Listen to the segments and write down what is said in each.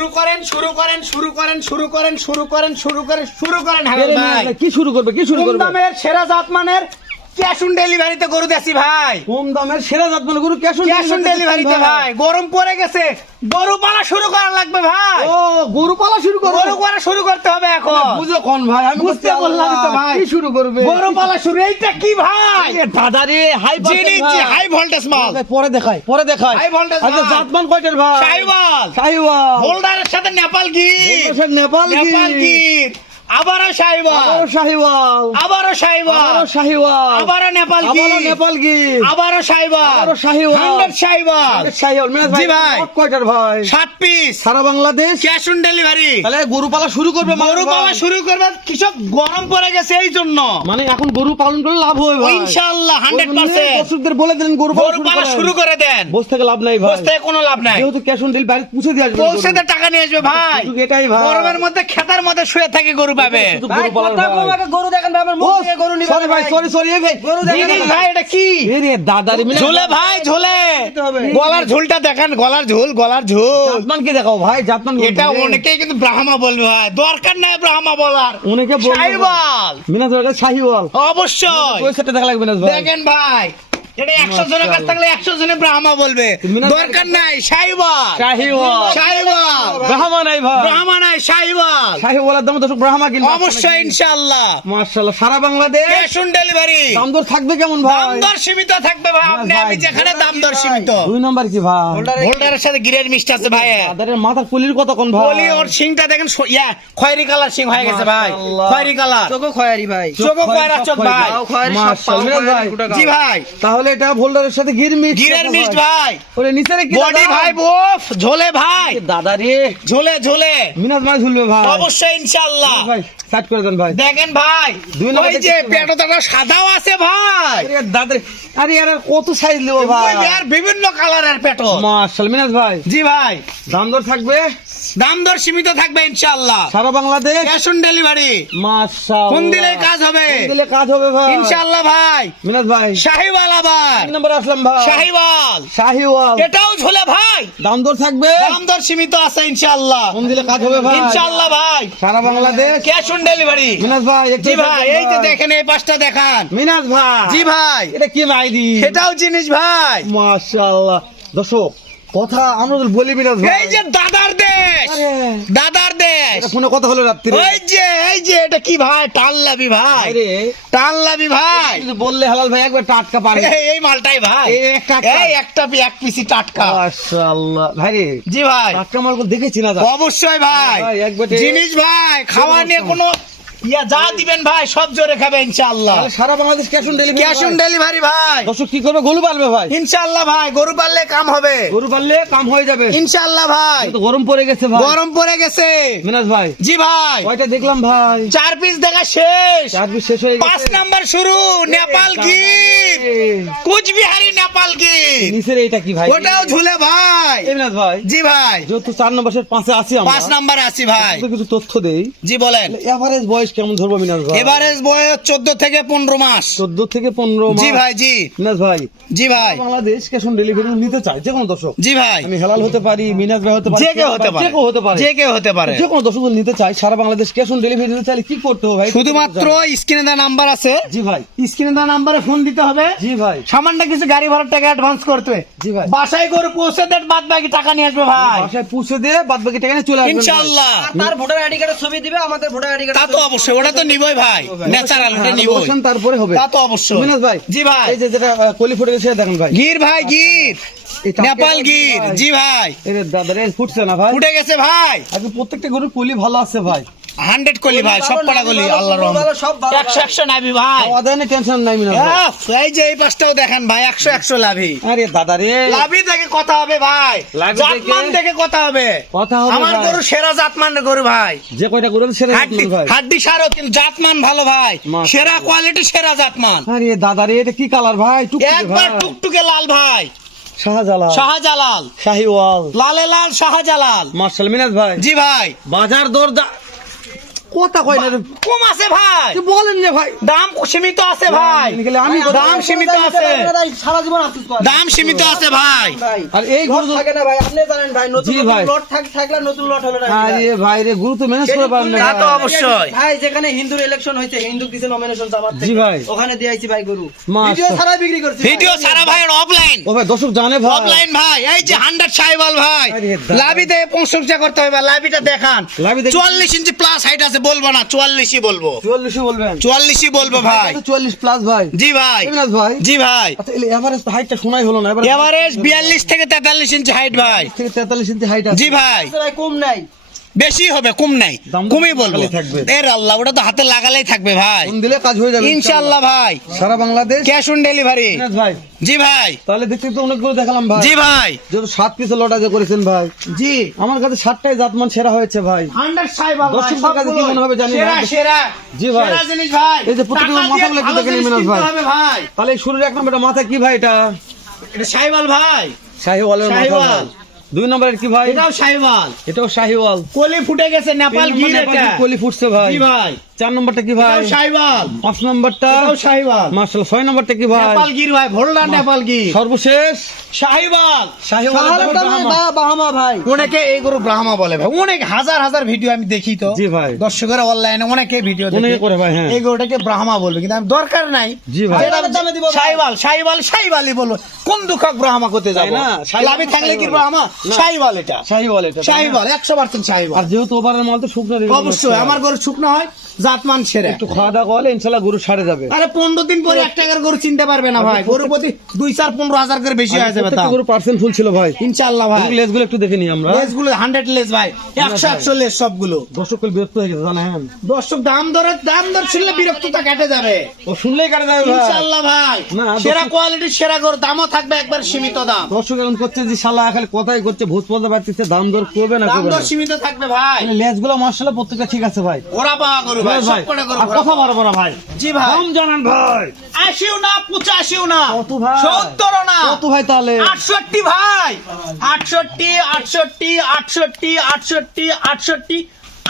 শুরু করেন হালাল ভাই। কি শুরু করবে কম দামের সেরা জাতমানের ক্যাশ অন ডেলিভারিতে গরু দেছি ভাই। কম দামের সেরা জাত মানে গরু ক্যাশ অন ডেলিভারিতে ভাই। গরম পড়ে গেছে, গরু পালা শুরু করা লাগবে ভাই। ও গরু পালা শুরু করবে, গরু পালা শুরু করতে হবে এখন। বুঝো কোন ভাই, আমি বুঝতে বললাম তো ভাই। কি শুরু করবে গরু পালা শুরু। এইটা কি ভাই? দাদারে হাই হাই ভোল্টেজ মাল। পরে দেখাই হাই ভোল্টেজ আচ্ছা মাল। জাতমান কয়টার ভাই? শাহিওয়াল। শাহিওয়াল হোল্ডারের সাথে নেপাল গির। নেপাল নেপাল গির। আবারও শাহিওয়াল। শাহিওয়াল আবারও শাহিওয়াল। শাহিওয়াল আবারও নেপাল গির। নেপাল গির আবারও শাহিওয়াল। শাহিওয়াল 100 শাহিওয়াল। শাহিওয়াল মিনাজ জি ভাই। কয়টার ভাই? 7 পিস। সারা বাংলাদেশ ক্যাশ অন ডেলিভারি। তাহলে গরু পালা শুরু করবে গরু পালা শুরু করবে। কৃষক গরম পড়ে গেছে এই জন্য। মানে এখন গরু পালন করলে লাভ হবে ভাই ইনশাআল্লাহ 100%। দর্শকদের বলে দেন গরু পালা শুরু করে দেন। বসে থেকে লাভ নাই ভাই, বসে থেকে কোনো লাভ নাই। যেহেতু ক্যাশ অন ডেলিভারি পৌঁছে দিয়ে আসবে, পৌঁছে দিয়ে টাকা নিয়ে আসবে ভাই। শুধু এটাই ভাই। গরমের মধ্যে খেতার মধ্যে শুয়ে থাকে গরু পাবে। শুধু গরু পালার ভাই। গরু দেখেন ভাই, আমার মুখ থেকে গরু নিবেন সরি ভাই, সরি ভাই, গরু দেখেন জিনিস ভাই এটা কি? এরে দাদারে মিনাজ ঝোলে ভাই ঝোলে। হবে। গলার ঝোলটা দেখান, গলার ঝোল। জাতমান কি দেখাও ভাই? জাতমান এটা অনেকেই কিন্তু ব্রাহ্মা বলবে ভাই, দরকার নাই ব্রাহ্মা বলার। অনেকে বলবে শাহিওয়াল মিনাজ ভাই শাহিওয়াল অবশ্যই ওই সেটা দেখা লাগবে মিনাজ ভাই। দেখেন ভাই, এটা 100 জনের কাছ থাকলে 100 জনে ব্রাহ্মা বলবে, মিনাজ- দরকার নাই শাহিওয়াল। শাহিওয়াল শাহিওয়াল ব্রাহ্মা নাই ভাই, ব্রাহ্মা নাই শাহিওয়াল শাহিওয়ালের দাম দর্শক ব্রাহ্মা কিনবে অবশ্যই ইনশাআল্লাহ। মাশাআল্লাহ। সারা বাংলাদেশ ক্যাশ অন ডেলিভারি। দাম দর থাকবে কেমন দাম ভাই? দর সীমিত থাকবে ভাই, আপনি ভাই, আমি যেখানে দাম দর সীমিত। 2 নাম্বার কি ভাই? হোল্ডারের সাথে গিরের মিষ্টি আছে ভাই। দাদারের মাথার কুলির কত কোন ভাই? বলি ওর সিংটা দেখেন, খয়েরি কালার সিং হয়ে গেছে ভাই। মাশাআল্লাহ। খয়েরি কালার, চোখও খয়ারি ভাই, চোখও খয়েরা চোখ ভাই। পাও খয়ারি, সব পাও মাশাআল্লাহ ভাই। খয়ারি। জি ভাই, তাহলে এটা ভোল্ডারের সাথে গির মিক্স, গিরের মিষ্টি ভাই। ওরে নিচে রে কি বডি দাদা? ভাই বোফ, ঝোলে ভাই, দাদা রে ঝোলে ঝোলে মিনাজ ভাই ঝুলবে ভাই। অবশ্যই ইনশাআল্লাহ। ভাই সাইড করে দেন ভাই। দেখেন ভাই, দুই নম্বর ওই যে দেখতে ভাই। পেটোটা সাদাও আছে ভাই। আরে দাদা রে, আরে এর কত সাইজ নেবো ভাই? ওই আর বিভিন্ন কালারের পেটো। মাশাআল্লাহ মিনাজ ভাই, জি ভাই, দাম দর থাকবে দাম দর সীমিত থাকবে ইনশাআল্লাহ। সারা বাংলাদেশ। Cash on delivery. মাশাআল্লাহ। ফোন দিলেই কাজ হবে ফোন দিলে কাজ হবে ভাই ইনশাআল্লাহ ভাই। মিনাজ ভাই। শাহিওয়াল আবার 3 নম্বর আসলাম ভাই। শাহিওয়াল, শাহিওয়াল এটাও ঝোলে ভাই। দাম দর থাকবে, দাম দর সীমিত আছে ইনশাআল্লাহ। ফোন দিলে কাজ হবে ভাই ইনশাআল্লাহ ভাই। সারা Bangladesh. Cash on delivery. Minaj ভাই একটু জি ভাই, এই যে ভাই। দেখেন এই পাঁচটা দেখান। মিনাজ ভাই। জি ভাই, এটা কি মাইদি? এটাও জিনিস ভাই। মাশাআল্লাহ। দর্শক কথা আমরা তো বলি মিনাজ ভাই। এই যে দাদার দেশ, আরে, দাদার দেশ। এটা ফোনে কথা হলো রাত্রি। এই যে এটা কি ভাই? টানলাবি ভাই, আরে টানলাবি ভাই। কিছু বললে হালাল ভাই একবার টাটকা পারে। এই মালটাই ভাই, এই একটা টাটকা। এই একটা এক পিসি টাটকা। মাশাআল্লাহ ভাই রে, জি ভাই, টাটকা মাল দেখেছি না দা। অবশ্যই ভাই। ভাই, এক বাটি- জিনিস ভাই, খাওয়া নিয়ে কোনো যা দিবেন ভাই সব জোরে খাবে ইনশাআল্লাহ। তাহলে সারা Bangladesh cash on delivery. Cash on delivery ভাই। দর্শক কি করবে? গরু পালবে ভাই। ইনশাআল্লাহ ভাই, গরু পাললে কাম হবে গরু পাললে কাম হয়ে যাবে। ইনশাআল্লাহ ভাই। তো গরম পড়ে গেছে ভাই। গরম পড়ে গেছে মিনাজ ভাই জি ভাই। কয়টা দেখলাম ভাই? 4 পিস দেখা শেষ, 4 পিস শেষ হয়ে 5 গেছে। নাম্বার শুরু। নেপাল গির, কুচবিহারি নেপাল গির, নিচের এইটা কি ভাই? ওটাও ঝুলে ভাই। এই মিনাজ ভাই, জি ভাই, যেহেতু 4 নম্বর সেট 5 এ আছি আমরা, 5 নাম্বারে আছি ভাই। তো কিছু তথ্য দেই। জি বলেন। এভারেজ বয়স কেমন ধরবো মিনাজ ভাই? এভারেজ বয়স 14 থেকে 15 মাস। 14 থেকে 15 মাস। জি ভাই, জি মিনাজ ভাই, জি ভাই, বাংলাদেশ ক্যাশ অন ডেলিভারি নিতে চাই যে কোনো দর্শক। জি ভাই। আমি হেলাল হতে পারি, মিনাজ ভাই হতে পারি, যে কেউ হতে পারে, যে কেউ হতে পারে, যে কেউ হতে পারে। যে কোনো দর্শক নিতে চাই সারা বাংলাদেশ ক্যাশ অন ডেলিভারি নিতে চাইলে কি করতে হবে ভাই? শুধুমাত্র স্ক্রিনে দেওয়া নাম্বার আছে, জি ভাই, স্ক্রিনে দেওয়া নাম্বারে ফোন দিতে হবে। জি ভাই, সামান্য কিছু গাড়ি ভাড়ার টাকা অ্যাডভান্স করতে হবে। জি ভাই। বাসায় গরু পৌঁছে দেন, বাদ বাকি টাকা নিয়ে আসবে ভাই বাসায় পৌঁছে দিয়ে বাদ বাকি টাকা নিয়ে চলে আসবেন ইনশাআল্লাহ। তার ভোটার আইডি কার্ডের ছবি দিবে, আমাদের ভোটার আইডি তা কার্ড তো অবশ্যই, ওটা তো নিবই ভাই, ন্যাচারাল ওটা নিবই, বলছেন তারপরে হবে। তা তো অবশ্যই। মিনাজ ভাই, জি ভাই। এই যে যেটা কলি ফুটে গেছে দেখেন ভাই, গির ভাই, গির এই টাটকা নেপাল গরু গির, ভাই। জি ভাই। এর দাদারে ফুটছে না ভাই, উঠে গেছে ভাই। আজকে প্রত্যেকটা গরুর কলি ভালো আছে ভাই। 100 কলি ভাই, সব পাড়া কলি, আল্লাহর রহমত। সব ভালো 100 নাবি ভাই। আদায় টেনশন নাই মিনাজ ভাই। এই যে এই পাশটাও দেখেন ভাই, 100 লাভি। আরে দাদারে, লাভি দেখে কথা হবে ভাই, লাভি জাতমান দেখে কথা হবে। কথা হবে আমার ভাই। গরু সেরা জাতমান গরু ভাই। যে কয়টা গরু আছে সেটা হাড্ডি ভাই। হাড্ডি সারও কিন্তু জাতমান ভালো ভাই, মাশাআল্লাহ। সেরা কোয়ালিটি, সেরা জাতমান। আরে দাদারে, এটা কি কালার ভাই? টুকটুকে একবার ভাই, টুকটুকে লাল ভাই, শাহজালাল, শাহজালাল, শাহিওয়াল। লালে লাল শাহজালাল। মার্শাল মিনাজ ভাই, জি ভাই, বাজার দর কথা কয় না রে। কম আছে ভাই, কি বলেন না ভাই? দাম সীমিত আছে ভাই, আমি দাম সীমিত আছে, সারা জীবন আসুস তো দাম সীমিত আছে ভাই। ভাই আর এই লট গরু তো- থাকে না ভাই, আপনি জানেন ভাই, নতুন জি নতুন ভাই। লট থাকলে নতুন লট হলো না আরে ভাই রে, গরু তো ম্যানেজ করে পারেন না তা তো ভাই। অবশ্যই। ভাই যেখানে হিন্দুর ইলেকশন হয়েছে, হিন্দু দিছে নমিনেশন জামাত থেকে, জি ভাই। ওখানে দিয়ে আইছি ভাই গরু, মাশাআল্লাহ। ভিডিও ছাড়া বিক্রি করছি ভিডিও সারা ভাই অফলাইন, ও ভাই দর্শক জানে ভাই। অফলাইন ভাই। এই যে 100 সাইবাল ভাই, আরে দাদা। লাভিতে প্রশংসা করতে হবে, লাভিটা দেখান। লাভি দেখি 44 ইঞ্চি প্লাস হাইট আছে, বলবো না 44ই বলবো, 44 বলবেন? 44ই বলবো ভাই। 44 প্লাস ভাই। জি ভাই, এমনাজ ভাই। জি ভাই। আচ্ছা এর এভারেজ হাইটটা শোনাই হলো না। এভারেজ 42 থেকে 43 ইঞ্চি হাইট ভাই। থেকে 43 ইঞ্চি হাইট আছে। জি ভাই, ভাই কম নাই, বেশি হবে, কম নাই, দাম তো কমই বলবো। লাগালেই থাকবে। এর আল্লাহ, ওটা তো হাতে লাগালেই থাকবে ভাই, ফোন দিলে কাজ হয়ে যাবে ইনশাআল্লাহ ভাই। সারা বাংলাদেশ। Cash on delivery. এমনাজ ভাই জি ভাই, তাহলে দেখতে তো অনেকগুলো দেখালাম ভাই। জি ভাই, যেহেতু 7 পিসের লট আজ করেছেন ভাই, জি। আমার কাছে 7টাই জাতমান সেরা হয়েছে ভাই। 100 সাইবাল ভাই, দর্শকদের কাছে কি মনে হবে জানি না। সেরা সেরা, জি ভাই। সেরা জিনিস ভাই। এই যে প্রত্যেকটা টাকা দিয়ে মাথাগুলো একটু ভালো দেখে জিনিস নিন মিনাজ কিনতে ভাই। হবে ভাই। তাহলে এই শুরুর 1 নম্বরটা মাথা কি ভাই? এটা এটা সাইবাল ভাই, শাহিওয়ালের মাথা শাহিওয়াল। ভাই। 2 নম্বরের কি ভাই? এটাও সাইবাল, এটাও শাহিওয়াল। কলি ফুটে গেছে, নেপাল গির এটা। কলি ফুটছে ভাই। জি ভাই, 4 নম্বরটা কি ভাই? এটাও সাইবাল, 5 নম্বরটা এটাও সাইবাল, মাশাআল্লাহ। 6 নম্বরটা কি ভাই? নেপাল গির ভাই, ভোল্ডার নেপাল গির। সর্বশেষ সাইবাল, শাহিওয়াল। বাহামা ভাই, অনেকে এই গরু ব্রাহ্মা বলে ভাই, অনেক হাজার হাজার ভিডিও আমি দেখি তো। জি ভাই। দর্শকেরা অনলাইনে অনেকে ভিডিও অনেকে দেখে করে ভাই, হ্যাঁ। এই গরুটাকে ব্রাহ্মা বলবে, কিন্তু আমি দরকার নাই। জি ভাই। যেটা দামে দিব ভাই। সাইবাল, সাইবাল, সাইবালই বলবো। কোন দুঃখক ব্রাহ্মা করতে যাবো? তাই না? সাইবাল লাভি থাকলে কি সাইবাল। ব্রাহ্মা? না। সাইবাল এটা, শাহিওয়াল এটা। সাইবাল 100% সাইবাল। আর যেহেতু ওভারের মাল তো শুকনো রেখে অবশ্যই আমার গরু শুকনো হয়, জাতমান সেরা। একটু খাওয়া দাওয়া করলে ইনশাআল্লাহ গরু সারে যাবে। আরে 15 দিন পরে 1 টাকার গরু চিনতে পারবে না ভাই, গরু প্রতি 2-4-15 হাজার করে বেশি হয়ে যাবে প্রত্যেকটা দাম। গরু পার্সেন্ট ফুল ছিল ভাই। ইনশাআল্লাহ ভাই। লেজগুলো একটু দেখে নিই আমরা। লেস গুলো 100 লেস ভাই, 100 লেস সবগুলো। দর্শক কল বিরক্ত হয়ে গেছে জানেন। দর্শক দাম দর শুনলে বিরক্ততা কেটে যাবে ও শুনলেই কাটে যাবে ভাই। ইনশাআল্লাহ ভাই। না, সেরা দর্শক- কোয়ালিটির সেরা গরু, দামও থাকবে একবার সীমিত দাম। দর্শক এখন করছে যে শালা খালি কথাই করছে, ভূত পদা পাচ্ছিছে, দাম দর করবে না দাম করবে দর না। সীমিত থাকবে ভাই। লেজগুলো মাশাআল্লাহ প্রত্যেকটা ঠিক আছে ভাই। ওরা পাওয়া গরু ভাই, ভাই, সব করে গরু আর ঘোড়া কথা পাওয়া। বড় বড় ভাই। জি ভাই, দাম জানান ভাই। 80 না 85 না কত ভাই? 70 না কত ভাই তাহলে? 68 ভাই, 68 68 68 68 68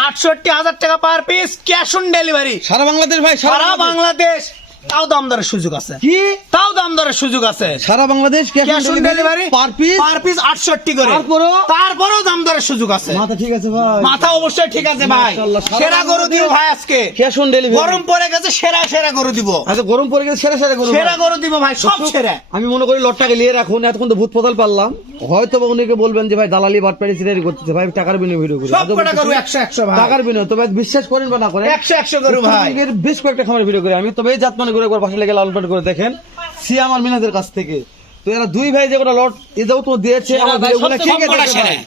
68 হাজার টাকা per piece, cash on delivery সারা বাংলাদেশ ভাই, সারা বাংলাদেশ। তাও দাম দরের সুযোগ আছে, কি? তাও দাম দরের সুযোগ আছে। সারা Bangladesh cash on delivery per piece. Per piece 68 করে। তারপরেও দাম দরের সুযোগ আছে। মাথা ঠিক আছে ভাই। মাথা অবশ্যই ঠিক আছে ভাই। মাশাআল্লাহ, সারা সেরা গরু দিব ভাই আজকে। Cash on delivery. গরম পড়ে গেছে, সেরা সেরা গরু দিব। আচ্ছা গরম পড়ে গেছে, সেরা সেরা গরু সেরা ভাই। গরু দিব ভাই, সব সেরা। আমি মনে করি লটটাকে নিয়ে রাখুন, এতক্ষণ তো ভূত পতাল পারলাম। হয়তো বা উনিকে বলবেন যে ভাই দালালি বাটপাড়ি সিটারি করতেছে ভাই, টাকার বিনিময়ে ভিডিও করি। সব কটা গরু 100 ভাই, টাকার বিনিময়ে, তবে বিশ্বাস করেন বা না করেন, 100 গরু ভাই। এর বেশ কয়েকটা খামার ভিডিও করি আমি। তবে এই জাতমানে গরু একবার পাশে লেগে লাল পাট করে দেখেন সিয়াম আর মিনাজের কাছ থেকে। তো এরা দুই ভাই যে গোটা লট এটাও তো দিয়েছে আমার ভাই, ভিডিওগুলো সব ঠিক কটা আছে সেরা। ভাই।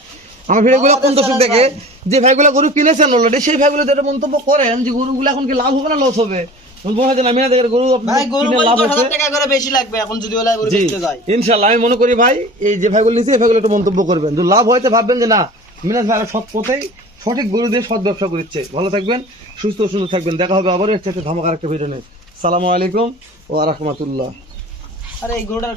আমার ভিডিওগুলো কোন দর্শক দেখে যে ভাইগুলো গরু কিনেছেন অলরেডি, সেই ভাইগুলো যেটা মন্তব্য করেন যে গরুগুলো এখন কি লাভ হবে না লস হবে, বলা হয় যে না মিনাজের গরু আপনার ভাই গরু কিনে লাভ হচ্ছে। 10,000 টাকা করে বেশি লাগবে এখন যদি ওলা গরু জি বেচতে যায়। ইনশাআল্লাহ আমি মনে করি ভাই এই যে ভাইগুলো নিচে এই ভাইগুলো একটু মন্তব্য করবেন, যদি লাভ হয়তো ভাববেন যে না মিনাজ ভাই সৎ পথেই সঠিক গরু দিয়ে সৎ ব্যবসা করছে। ভালো থাকবেন, সুস্থ ও সুন্দর থাকবেন। দেখা হবে আবারও একটা ধামাকার একটা ভিডিও নিয়ে। সালামু আলাইকুম ওয়া রাহমাতুল্লাহ। আরে এই গরুটার